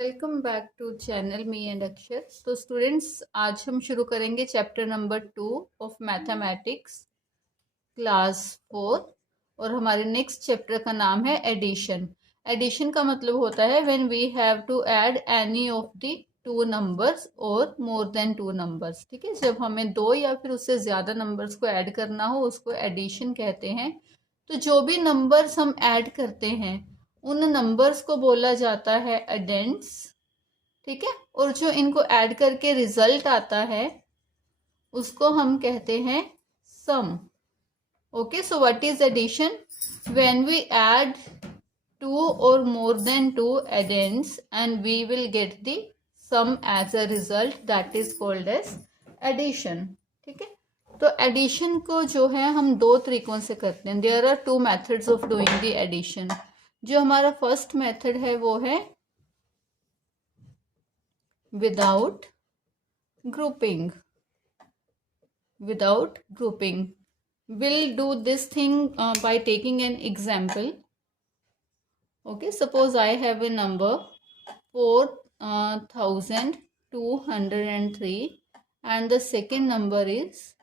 Welcome back to channel me and Akshar. तो students, आज हम शुरू करेंगे chapter number 2 of mathematics class 4। और हमारे नेक्स्ट चैप्टर का नाम है एडिशन। एडिशन का मतलब होता है when we have to add any of the two numbers और मोर देन टू नंबर्स। ठीक है, जब हमें दो या फिर उससे ज़्यादा नंबर्स को ऐड करना हो उसको एडिशन कहते हैं। तो जो भी नंबर्स हम ऐड करते हैं उन नंबर्स को बोला जाता है एडेंड्स। ठीक है, और जो इनको ऐड करके रिजल्ट आता है उसको हम कहते हैं sum. Okay, so what is addition? When we add two और more than two addends and we will get the sum as a result, that is called as addition. ठीक है, तो एडिशन को जो है हम दो तरीकों से करते हैं। There are two methods of doing the addition. जो हमारा फर्स्ट मेथड है वो है without grouping. We'll do this thing by taking an example. Okay, suppose I have a number 4203 and the second number is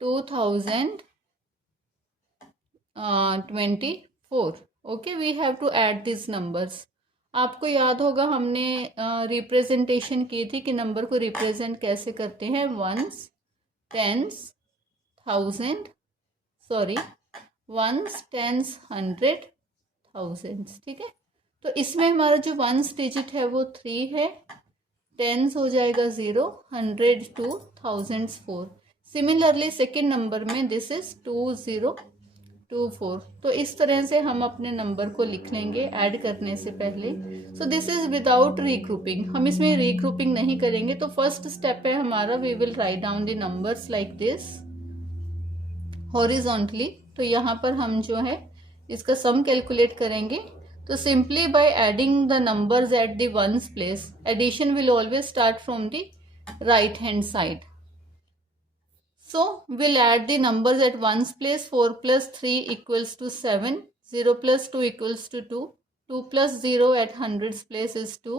2024. Okay, we have to add these numbers. आपको याद होगा हमने representation की थी कि नंबर को रिप्रेजेंट कैसे करते हैं। Ones, tens, ones, tens, hundred, thousands. ठीक है, तो इसमें हमारा जो वंस डिजिट है वो 3 है, टेंस हो जाएगा 0, hundred 2, thousands 4। Similarly second number में दिस इज 2024। तो इस तरह से हम अपने नंबर को लिख लेंगे ऐड करने से पहले। So this is without regrouping. हम इसमें रीग्रुपिंग नहीं करेंगे। तो फर्स्ट स्टेप है हमारा, we will write down the numbers like this horizontally. तो यहाँ पर हम जो है इसका सम कैलकुलेट करेंगे। तो simply by adding the numbers at the ones place, addition will always start from the right hand side. So we'll add the numbers at ones place. 4 plus 3 equals to 7. 0 plus 2 equals to 2. 2 plus 0 at hundreds place is 2.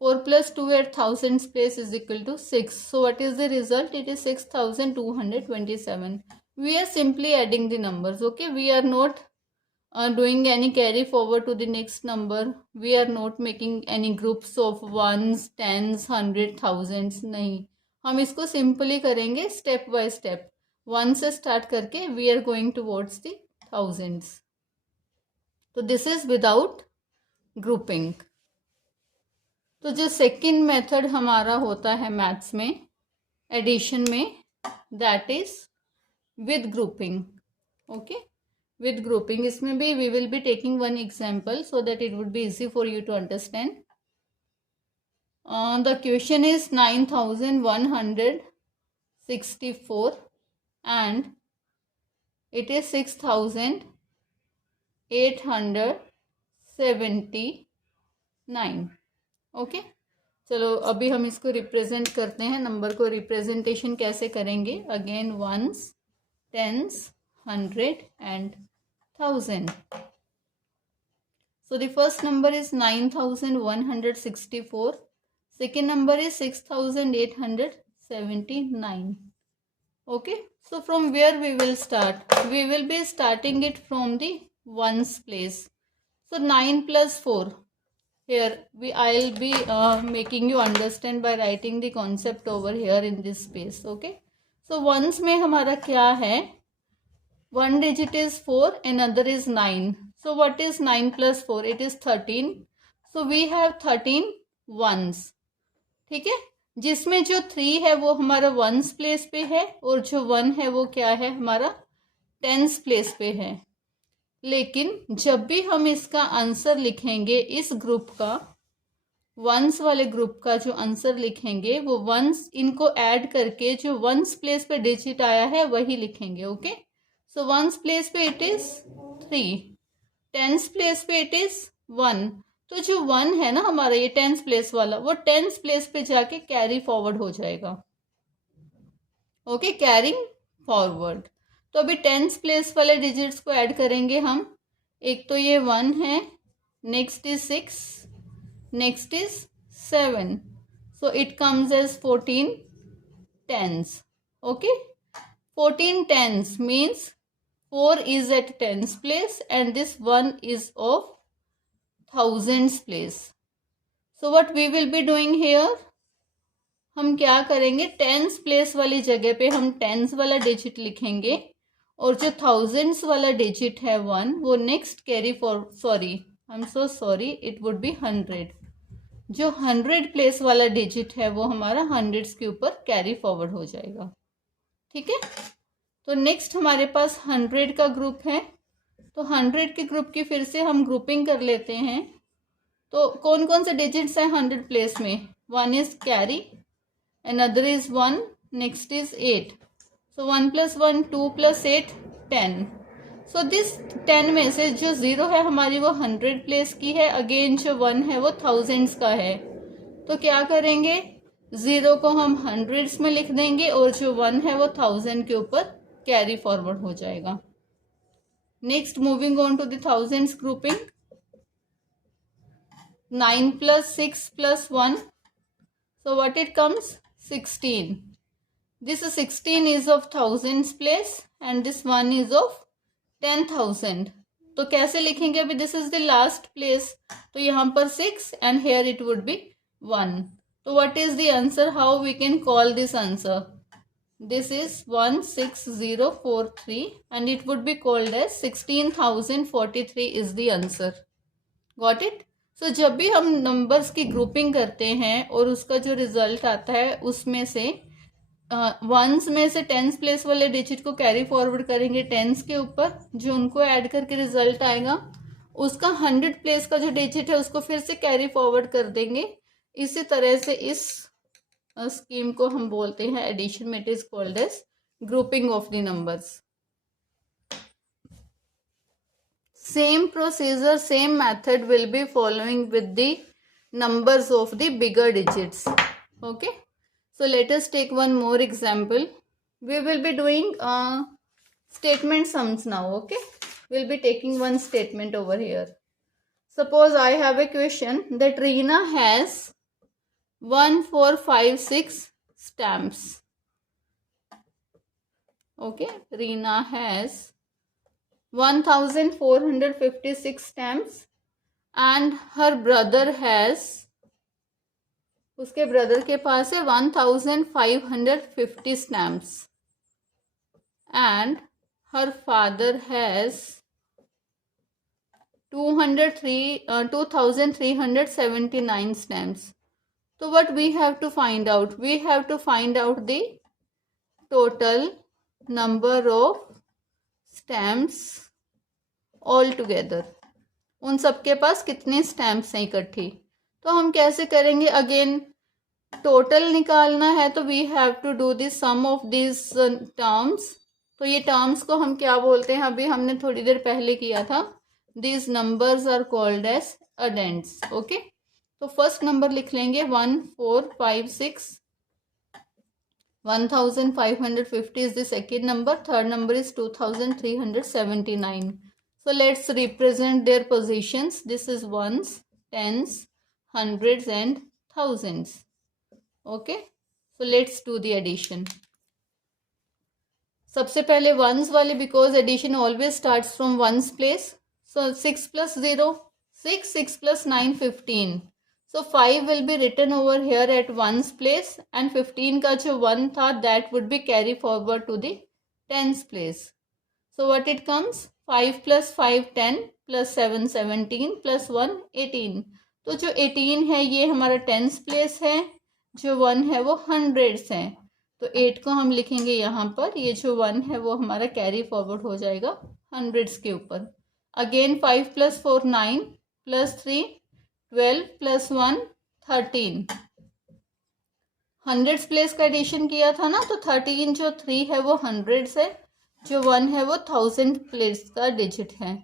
4 plus 2 at thousands place is equal to 6. So what is the result? It is 6227. We are simply adding the numbers. Okay, we are not doing any carry forward to the next number. We are not making any groups of ones, tens, hundred, thousands. नहीं, हम इसको simply करेंगे step by step. One से start करके we are going towards the thousands. तो this is without grouping. तो जो second method हमारा होता है मैथ्स में एडिशन में, that is with grouping. Okay, with grouping. इसमें भी we will be taking one example so that it would be easy for you to understand. The question is 9164 and it is 6879. ओके, चलो अभी हम इसको represent करते हैं। नंबर को रिप्रेजेंटेशन कैसे करेंगे? Again ones, tens, hundred and thousand. So the first number is 9164. Second number is 6879. Okay, so from where we will start? We will be starting it from the ones place. So 9 plus 4. Here I'll be making you understand by writing the concept over here in this space. Okay, so ones में हमारा क्या है? One digit is 4, another is 9. So what is 9 plus 4? It is 13. So we have 13 ones. ठीक है, जिसमें जो 3 है वो हमारा वंस प्लेस पे है और जो 1 है वो क्या है? हमारा टेंस प्लेस पे है। लेकिन जब भी हम इसका आंसर लिखेंगे, इस ग्रुप का, वंस वाले ग्रुप का जो आंसर लिखेंगे वो वंस इनको ऐड करके जो वंस प्लेस पे डिजिट आया है वही लिखेंगे. ओके, सो वंस प्लेस पे इट इज 3, टेंस प्लेस पे इट इज 1. तो जो 1 है ना हमारा ये टेंस प्लेस वाला, वो टेंस प्लेस पे जाके कैरी फॉरवर्ड हो जाएगा. Okay, carrying forward. तो अभी टेंस प्लेस वाले डिजिट्स को ऐड करेंगे हम. एक तो ये 1 है, next is 6, next is 7. So it comes as 14 tens. Okay, 14 tens means 4 is at tens place and this 1 is of thousands place. So what we will be doing here, हम क्या करेंगे, टेंस प्लेस वाली जगह पे हम tense वाला digit लिखेंगे और जो थाउजेंड्स वाला डिजिट है 1 वो next carry for, sorry I am so sorry, it would B 100. जो 100 प्लेस वाला डिजिट है वो हमारा हंड्रेड्स के ऊपर कैरी फॉरवर्ड हो जाएगा. ठीक है, तो नेक्स्ट हमारे पास 100 का ग्रुप है. तो 100 के ग्रुप की फिर से हम ग्रुपिंग कर लेते हैं. तो कौन कौन से डिजिट्स हैं 100 प्लेस में, 1 is carry, another is 1, next is 8. So 1 plus 1 2 plus 8 10. So this 10 में से जो 0 है हमारी वो 100 प्लेस की है, अगेन जो 1 है वो थाउजेंड्स का है. तो क्या करेंगे, 0 को हम हंड्रेड्स में लिख देंगे और जो 1 है वो 1000 के ऊपर कैरी फॉरवर्ड हो जाएगा. Next moving on to the thousands grouping. 9 plus 6 plus 1. So what it comes, 16. This 16 is of thousands place and this 1 is of 10,000. तो कैसे लिखेंगे, अभी this is the last place, तो यहाँ पर 6 and here it would be 1. तो what is the answer, how we can call this answer? This is 16043 and it would be called as 16,043 is the answer. Got it? So जब भी हम numbers की grouping करते हैं और उसका जो रिजल्ट आता है उसमें से वंस में से टेंस प्लेस वाले डिजिट को कैरी फॉरवर्ड करेंगे टेंस के ऊपर, जो उनको ऐड करके रिजल्ट आएगा उसका 100 प्लेस का जो डिजिट है उसको फिर से कैरी फॉरवर्ड कर देंगे. इसी तरह से इस स्कीम को हम बोलते हैं एडिशन में, it is called as grouping of the numbers. Same procedure, same method will be following with the numbers of the bigger digits. Okay, so let us take one more example. We will be doing statement sums now. Okay, we'll be taking one statement over here. Suppose I have a question that Reena has 1 4 5 6 stamps. Okay, Reena has 1456 stamps and her brother has, उसके brother के पास है 1550 stamps and her father has 2379 stamps. So what we have to find out, we have to find out the total number of stamps all together, उन सबके पास कितने stamps हैं इकट्ठी. तो हम कैसे करेंगे, अगेन टोटल निकालना है तो we have to do the sum of this terms. तो ये टर्म्स को हम क्या बोलते हैं, अभी हमने थोड़ी देर पहले किया था, this numbers are called as addends. Okay, तो फर्स्ट नंबर लिख लेंगे 1456. 1550 is the second number, third number is 2379. So let's represent their positions. This is ones, tens, hundreds and thousands. Okay, so let's do the addition. सबसे पहले ones वाले, because addition always starts from ones place. So 6 plus 0 6, 6 plus 9 15. So 5 will be written over here at ones place and 15 का जो 1 था that would be carry forward to the tens place. So what it comes, 5 plus 5 10 plus 7 17 plus 1 18. तो जो 18 है ये हमारा tens place है, जो 1 है वो हंड्रेड्स है. तो 8 को हम लिखेंगे यहाँ पर, ये जो 1 है वो हमारा कैरी फॉरवर्ड हो जाएगा हंड्रेड्स के ऊपर. Again 5 plus 4 9 plus 3 12 plus 1 13. Hundreds place का एडिशन किया था ना, तो 13 जो 3 है वो हंड्रेड्स है, जो 1 है वो 1000 प्लेस का डिजिट है.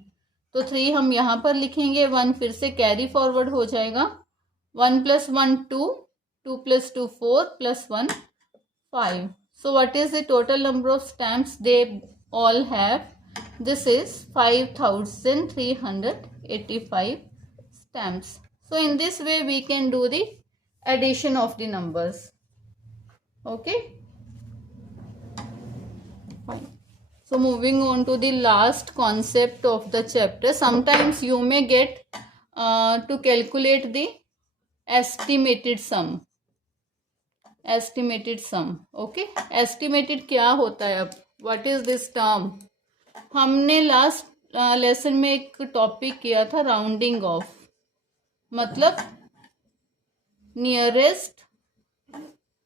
तो 3 हम यहाँ पर लिखेंगे, 1 फिर से कैरी फॉरवर्ड हो जाएगा. 1 plus 1 2, 2 plus 2 4 plus 1 5. So what is the total number of stamps they all have? This is 5385 stamps. So in this way we can do the addition of the numbers. Okay, fine. So moving on to the last concept of the chapter. Sometimes you may get to calculate the estimated sum. Okay, estimated क्या होता है? अब what is this term? हमने last lesson में एक topic किया था rounding off, मतलब nearest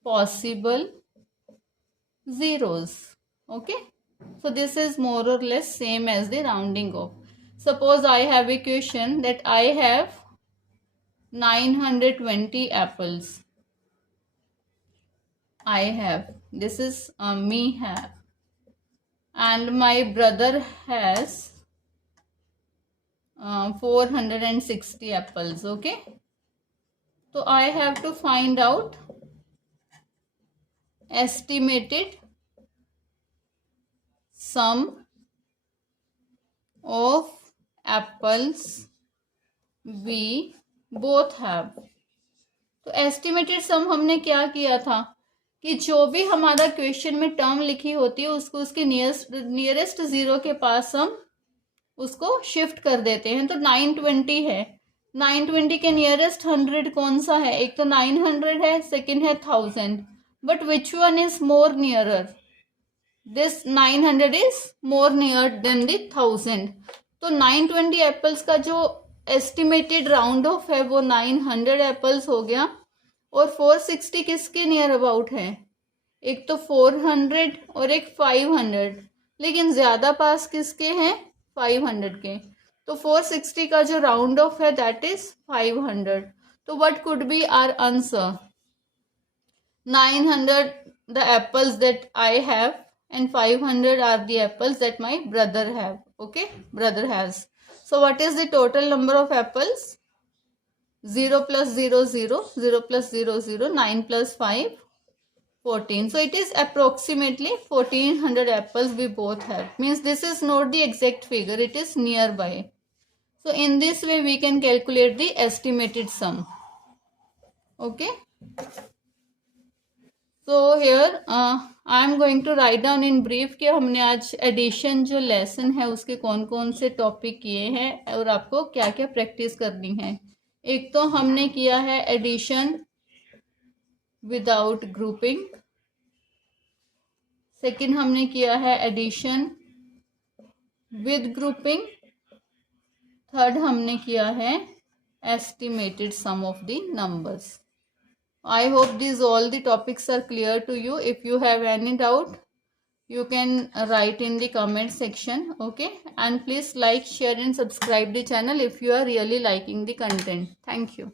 possible zeros. Okay, so this is more or less same as the rounding off. Suppose I have a question that I have 920 apples. I have, this is me have, and my brother has 460 apples. Okay, so I have to find out estimated sum of apples we both have. तो estimated सम हमने क्या किया था कि जो भी हमारा question में टर्म लिखी होती है उसको उसके नियरेस्ट जीरो के पास हम उसको शिफ्ट कर देते हैं. तो 920 है, 920 के नियरेस्ट 100 कौन सा है? एक तो 900 है, सेकंड है 1000. But which one is more nearer? This 900 is more near than the 1000. तो 920 एप्पल्स का जो एस्टिमेटेड राउंड ऑफ है वो 900 एप्पल्स हो गया. और 460 किसके नियर अबाउट है? एक तो 400 और एक 500, लेकिन ज्यादा पास किसके हैं? 500 के. तो 460 का जो राउंड ऑफ है दैट इज 500. तो what could be our answer? 900 the apples that I have and 500 are the apples that my brother have. Okay, brother has. So what is the total number of apples? 0 plus 0 0, 0 plus 0 0, 9 plus 5 14. So it is approximately 1400 apples we both have. Means this is not the exact figure, it is nearby. So in this way we can calculate the estimated sum. Okay, so here I am going to write down in brief कि हमने आज addition जो lesson है उसके कौन कौन से topic किए हैं और आपको क्या क्या प्रैक्टिस करनी है. एक तो हमने किया है एडिशन विदाउट ग्रुपिंग, सेकंड हमने किया है एडिशन विद ग्रुपिंग, थर्ड हमने किया है estimated some of the numbers. I hope these all the topics are clear to you. If you have any doubt, you can write in the comment section. Okay, and please like, share and subscribe the channel if you are really liking the content. Thank you.